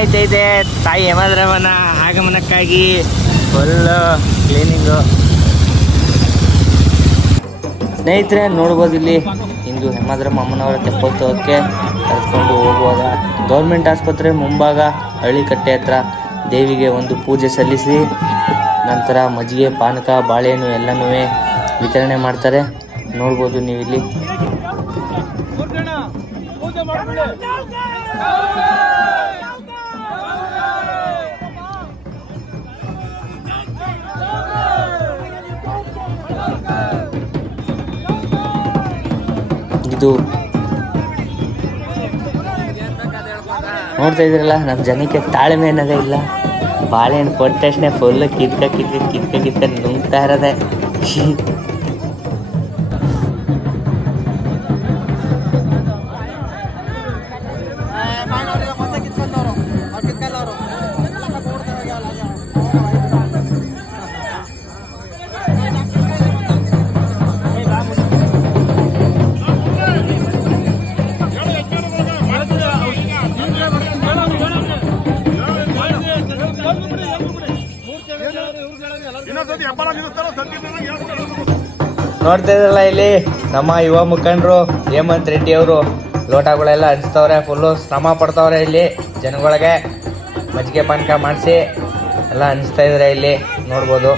ಏನಾಯ್ತಾ ಇದೆ ತಾಯಿ ಯಮಧರ್ಮನ ಆಗಮನಕ್ಕಾಗಿ full cleaning. ಸ್ನೇಹಿತರೆ ನೋಡ್ಬೋದು ಇಲ್ಲಿ ಇಂದು ಯಮಧರ್ಮ ಅಮ್ಮನವರ ತೆಪ್ಪೋತ್ಸವಕ್ಕೆ ಕರೆದುಕೊಂಡು ಹೋಗುವಾಗ ಗೌರ್ಮೆಂಟ್ ಆಸ್ಪತ್ರೆ ಮುಂಭಾಗ ಹಳ್ಳಿಕಟ್ಟೆ ಹತ್ರ ದೇವಿಗೆ ಒಂದು ಪೂಜೆ ಸಲ್ಲಿಸಿ ನಂತರ ಮಜ್ಜಿಗೆ ಪಾನಕ ಬಾಳೆಹಣ್ಣು ಎಲ್ಲನೂ ವಿತರಣೆ ಮಾಡ್ತಾರೆ. ನೋಡ್ಬೋದು ನೀವು ಇಲ್ಲಿ. ಇದು ನೋಡ್ತಾ ಇದ್ರಲ್ಲ, ನಮ್ಮ ಜನಕ್ಕೆ ತಾಳ್ಮೆ ಅನ್ನೋದೇ ಇಲ್ಲ. ಬಾಳೆಹಣ್ಣು ಕೊಟ್ಟ ತಕ್ಷಣ ಫುಲ್ ಕಿತ್ಕ ನುಂಗ್ತಾ ಇರೋದೆ. ನೋಡ್ತಾ ಇದ್ರಲ್ಲ ಇಲ್ಲಿ ನಮ್ಮ ಯುವ ಮುಖಂಡರು ಹೇಮಂತ್ ರೆಡ್ಡಿ ಅವರು ಲೋಟಗಳೆಲ್ಲ ಹಂಚ್ತವ್ರೆ. ಫುಲ್ಲು ಶ್ರಮ ಪಡ್ತವ್ರೆ ಇಲ್ಲಿ ಜನಗಳಿಗೆ ಮಜ್ಜಿಗೆ ಪಾನಕ ಮಾಡಿಸಿ ಎಲ್ಲ ಹಂಚ್ತಾ ಇದ್ರೆ ಇಲ್ಲಿ ನೋಡ್ಬೋದು.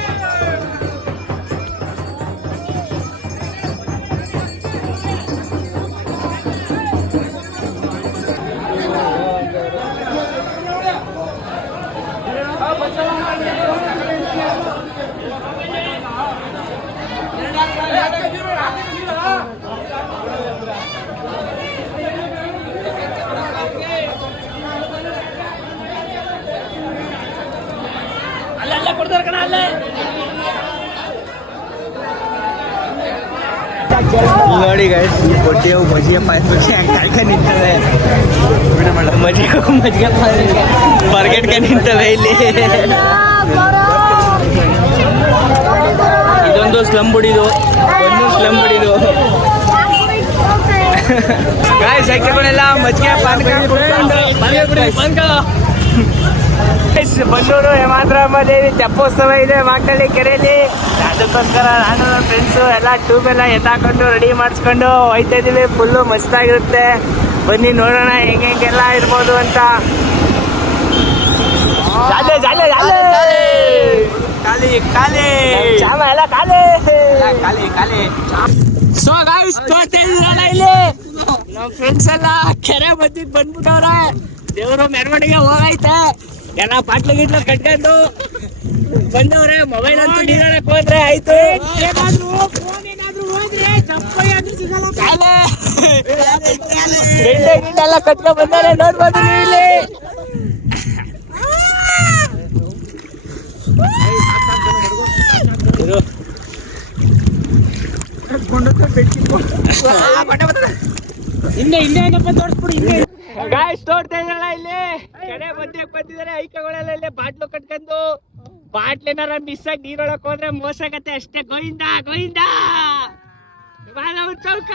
ನೋಡಿ ಗೈಸ್, ಈ ಕೊಟ್ಟಿಯು ಮಜ್ಜಿಗೆ ಪಾಯಸಕ್ಕೆ ಕಾಯ್ಕೊಂಡು ನಿಂತವೆ. ಮಜ್ಜಿಗೆ ಬರ್ಗೆಟ್ಗೆ ನಿಂತವೆ ಇಲ್ಲಿ. ಇದೊಂದು ಸ್ಲಮ್ ಬಿಡಿದು, ಒಂದು ಸ್ಲಮ್ ಬಿಡಿದು ಗಾಯ್ಸ್. ಐಕ್ಯಗಳೆಲ್ಲ ಮಜ್ಜಿಗೆ ಪಾನಕ ಬನ್ನೂರು ಯಮಧರ್ಮ ದೇವಿ ತೆಪ್ಪೋತ್ಸವ ಇದೆ ಮಾಕಳ್ಳಿ ಕೆರೆಯಲ್ಲಿ. ಅದಕ್ಕೋಸ್ಕರ ನಾನು ನನ್ನ ಫ್ರೆಂಡ್ಸು ಎಲ್ಲ ಟ್ಯೂಬ್ ಎಲ್ಲ ಎತ್ತಾಕೊಂಡು ರೆಡಿ ಮಾಡಿಸ್ಕೊಂಡು ಹೋಯ್ತಾ ಇದ್ದೀವಿ. ಫುಲ್ಲು ಮಸ್ತಾಗಿರುತ್ತೆ. ಬನ್ನಿ ನೋಡೋಣ ಹೆಂಗೆಲ್ಲ ಇರ್ಬೋದು ಅಂತ. ಸೊ ಗಾಯ್ಸ್ ನೋಡ್ತಾ ಇದ್ದೀರಲ್ಲ ಇಲ್ಲಿ ನಮ್ಮ ಫ್ರೆಂಡ್ಸ್ ಎಲ್ಲ ಕೆರೆ ಬದಿಗೆ ಬಂದ್ಬಿಟ್ಟವ್ರೆ. ದೇವರು ಮೆರವಣಿಗೆ ಹೋಗೈತೆ. ಎಲ್ಲ ಬಾಟ್ಲು ಗಿಟ್ಲು ಕಟ್ಕೊಂಡು ಬಂದವ್ರೆ. ಮೊಬೈಲ್ ಅಂತೂ ನೀರಕ್ಕೆ ಹೋದ್ರೆ ಆಯ್ತು. ಎಲ್ಲ ಕಟ್ಕೊಂಡ್ ಬಂದವ್ರೆ ನೋಡ್ಬೋದು ನೀವು ಇಲ್ಲಿ. ಗಾಯ್ಸ್ ನೋಡ್ತಾ ಇದ್ರಲ್ಲ ಇಲ್ಲಿ ಕೆರೆ ಮಧ್ಯಕ್ಕೆ ಬಂದಿದ್ದಾರೆ. ಐಕ್ಯಗಳೆಲ್ಲ ಇಲ್ಲಿ ಬಾಟ್ಲು ಕಟ್ಕೊಂಡು ಬಾಟ್ಲೇನಾರ ಮಿಸ್ ಆಗಿ ನೀರೊಳಕ್ ಹೋದ್ರೆ ಮೋಸ ಆಗತ್ತೆ ಅಷ್ಟೇ. ಗೋವಿಂದ ಗೋವಿಂದ ಚೌಕ.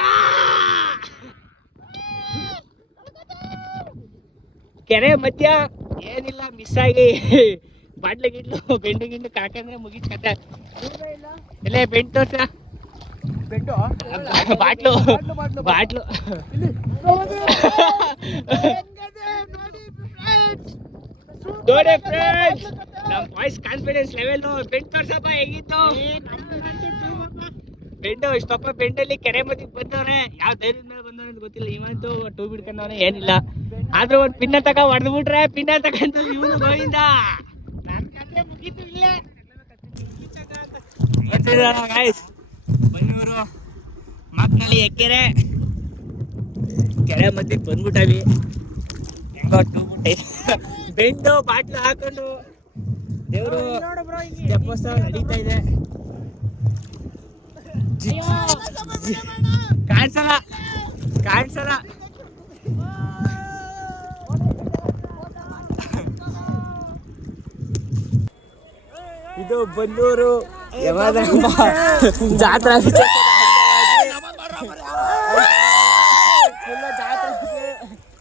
ಕೆರೆ ಮಧ್ಯ ಏನಿಲ್ಲ ಮಿಸ್ ಆಗಿ ಬಾಟ್ಲು ಗಿಡ್ಲು ಬೆಂಡು ಗಿಂಡು ಕಾಕಂದ್ರೆ ಮುಗಿತ್ ಕತೆ. ಎಲ್ಲೇ ಬೆಂಡ್ ತೋರ್ಸ ಬಾಟ್ಲು ಬಾಟ್ಲು ನೋಡಿ ಫ್ರೆಂಡ್ಸ್, ನಮ್ಮ ವಾಯ್ಸ್ ಕಾನ್ಫಿಡೆನ್ಸ್ ಲೆವೆಲ್ ಬೆಂಡ್ ತೋರ್ಸಪ್ಪ ಹೇಗಿತ್ತು. ಬೆಂಡು ಇಷ್ಟಪ್ಪ ಬೆಂಡಲ್ಲಿ ಕೆರೆ ಮಧ್ಯಕ್ಕೆ ಬಂದವ್ರೆ. ಯಾವ ಧೈರ್ಯದ ಮೇಲೆ ಬಂದವ್ರೆ ಅಂತ ಗೊತ್ತಿಲ್ಲ. ಇವಂತೂ ಟೂ ಬಿಡ್ಕೊಂಡವ್ರೆ ಏನಿಲ್ಲ. ಆದ್ರೂ ಒಂದು ಪಿನ್ನ ತಕ ಹೊಡೆದು ಬಿಟ್ರೆ ಪಿನ್ನ ತಕಂತ ಇವನು ಗೋವಿಂದ. ನನ್ನ ಕತೆ ಮುಗೀತು ಇಲ್ಲೇ. ಬನ್ನೂರು ಮಕ್ಕಳಲ್ಲಿ ಎಕ್ಕೆರೆ ಕೆರೆ ಮಧ್ಯಕ್ಕೆ ಬಂದ್ಬಿಟ್ಟವಿ. ಹೆಂಗೋ ಟೂ ಬೆಂಡು ಬಾಟ್ಲು ಹಾಕೊಂಡು ದೇವರು ತೆಪ್ಪೋತ್ಸವ ನಡೀತಾ ಇದೆ. ಕಾಣಿಸಲ್ಲ ಕಾಣಿಸಲ್ಲ. ಇದು ಬನ್ನೂರು ಯಮಧರ್ಮ ಜಾತ್ರಾ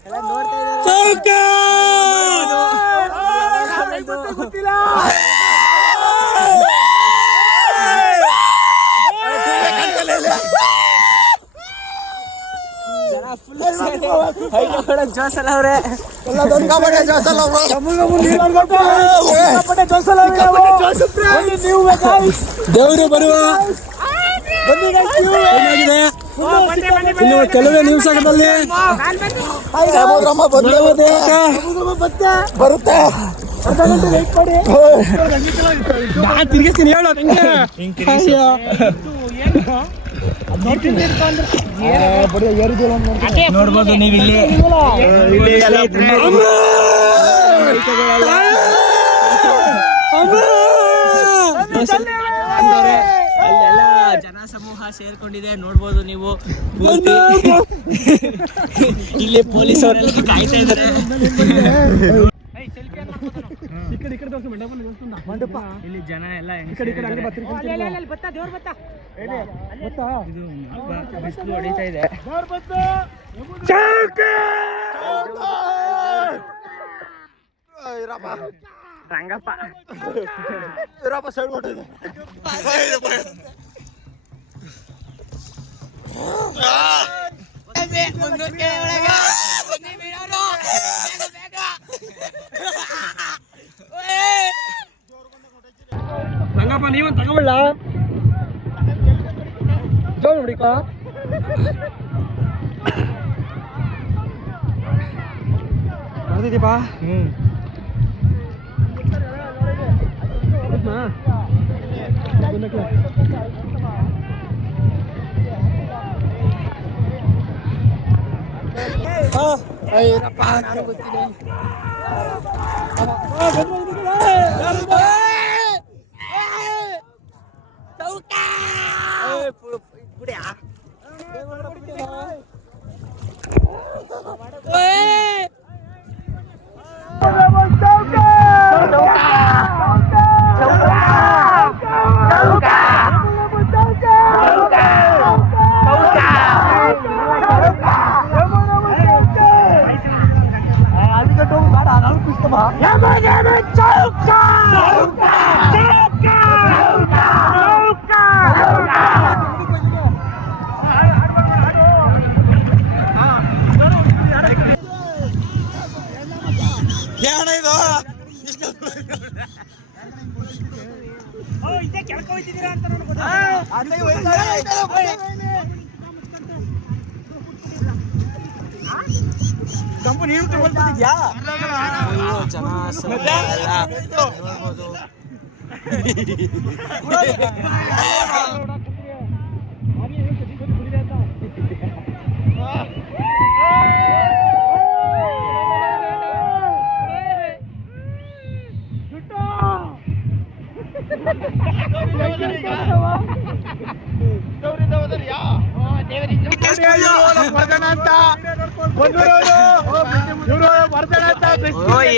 ಎಲ್ಲ ನೋಡ್ತಾ ಇದ್ದಾರೆ. ಜೋಸಲ್ ಅವ್ರೆ ದೇವರು ಬರುವ ಇನ್ನು ಕೆಲವೇ ನಿಮಿಷದಲ್ಲಿ ಬರುತ್ತೆ. ತಿರ್ಗಿಸ್ತೀನಿ ಹೇಳು ನೋಡ್ಬೋದು ನೀವು ಇಲ್ಲಿ ಅಲ್ಲೆಲ್ಲ ಜನ ಸಮೂಹ ಸೇರ್ಕೊಂಡಿದೆ ನೋಡ್ಬೋದು ನೀವು. ಇಲ್ಲಿ ಪೊಲೀಸ್ ಅವರೆಲ್ಲ ಕಾಯ್ತಾ ಇದ್ದಾರೆ. ಇಲ್ಲಿ ಜನ ಎಲ್ಲ ಬಿಸಿಲು ಹೊಡಿತಾ ಇದೆ. ರಂಗಪ್ಪ ರಂಗಪ್ಪ ನೀವೊಂದು ತಗೊಳ್ಳ ಜೋರ್ ನೋಡಿಕ ಬರ್ತಿದ್ದೀಪಾ. ಅಯ್ಯಪ್ಪ ನಾನು ಗೊತ್ತಿದೆ.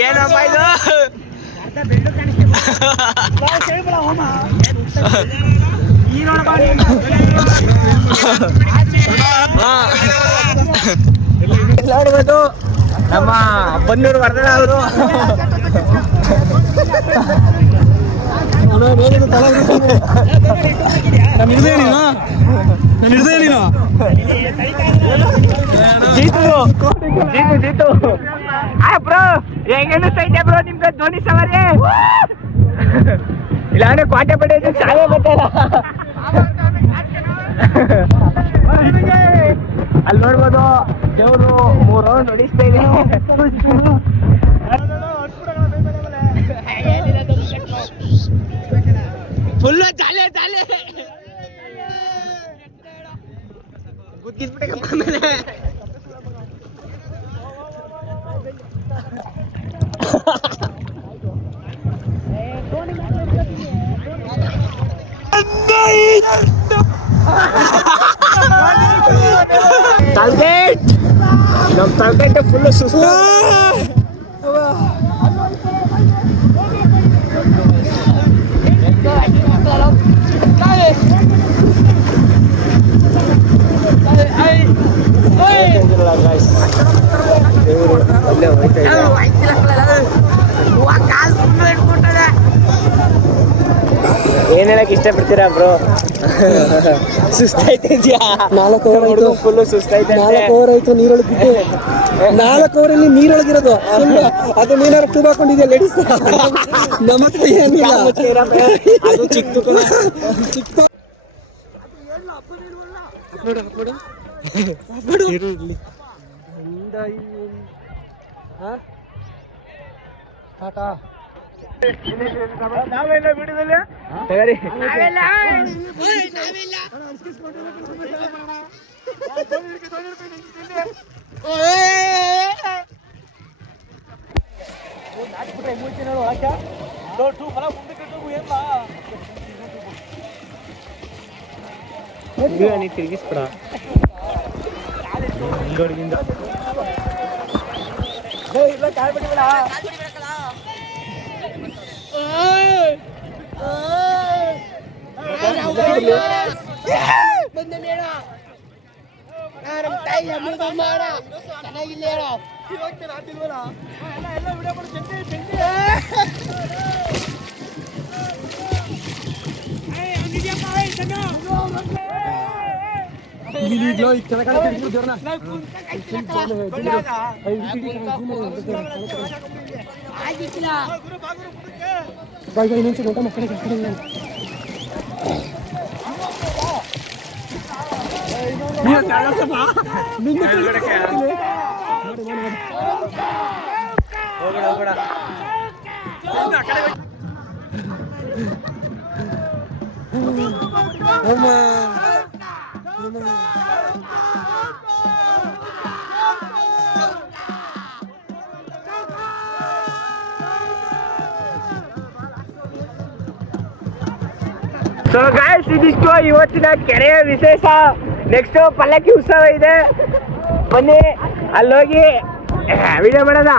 ಏನಪ್ಪ ಇದು? ನೋಡ್ಬೋದು ನಮ್ಮ ಬನ್ನೂರು ವರ್ಧನ ಅವರು ಜೀತು ಬ್ರೋ ಹೆಂಗನಿಸ್ತೈತೆ ಬ್ರೋ ನಿಮ್ಗೆ ಧೋನಿ ಸವಾರಿ? ಇಲ್ಲಾಂದ್ರೆ ಕೋಟೆ ಪಡೆ ಸಾವೇ ಗೊತ್ತಲ್ಲ. ಅಲ್ಲಿ ನೋಡ್ಬೋದು ದೇವರು 3 ರೌಂಡ್ ಹೊಡಿಸ್ತಾ ಇದೆ. ಫುಲ್ ಜಾಲೆ ಗುದ್ದಿಸ್ಬಿಟ್ಟೆ ಮೇಲೆ. ತಲ್ಬೇಟ್ ನಮ್ಮ ತಲ್ಬೇಟ್ ಫುಲ್ ಸುಸ್ತು. ಏನ್ ಹೇಳಕ್ ಇಷ್ಟಪಡ್ತೀರಾ ಬ್ರೋ? ಸುಸ್ತಾಯ್ತಿದ್ಯಾ? 4 ಓವರ್ ಆಯ್ತು, ಫುಲ್ಲು ಸುಸ್ತಾಯ್ತು. 4 ಓವರ್ ಆಯ್ತು, ನೀರೊಳಗಿದ್ದೆ. 4 ಓವರಲ್ಲಿ ನೀರೊಳಗಿರೋದು ಅದು ನೀನಾರು ಟೂಬ್ ಹಾಕೊಂಡಿದ್ಯಾ ಲೇಡೀಸ್? ನಮ್ಮ ಹತ್ರ ಏನಿಲ್ಲ. ಅದು ಚಿಕ್ಕ ಚಿಕ್ಕ ನಾವೆಲ್ಲ ಬಿಡುದಲ್ಲ ತಗರಿ. ನೀ ತಿರುಗಿಸ್ಬಿಡ ಹಿಂಗಡಿಗಿಂದ ಇಲ್ಲ ಕಾಲ್ ಬಿಡಿಬಿಡ. ಸೊ ಗಾಯ್ಸ್, ಇದಿಷ್ಟು ಇವತ್ತಿನ ಕೆರೆಯ ವಿಶೇಷ. ನೆಕ್ಸ್ಟ್ ಪಲ್ಲಕ್ಕಿ ಉತ್ಸವ ಇದೆ, ಬನ್ನಿ ಅಲ್ಲೋಗಿ ವಿಡಿಯೋ ಮಾಡೋಣ.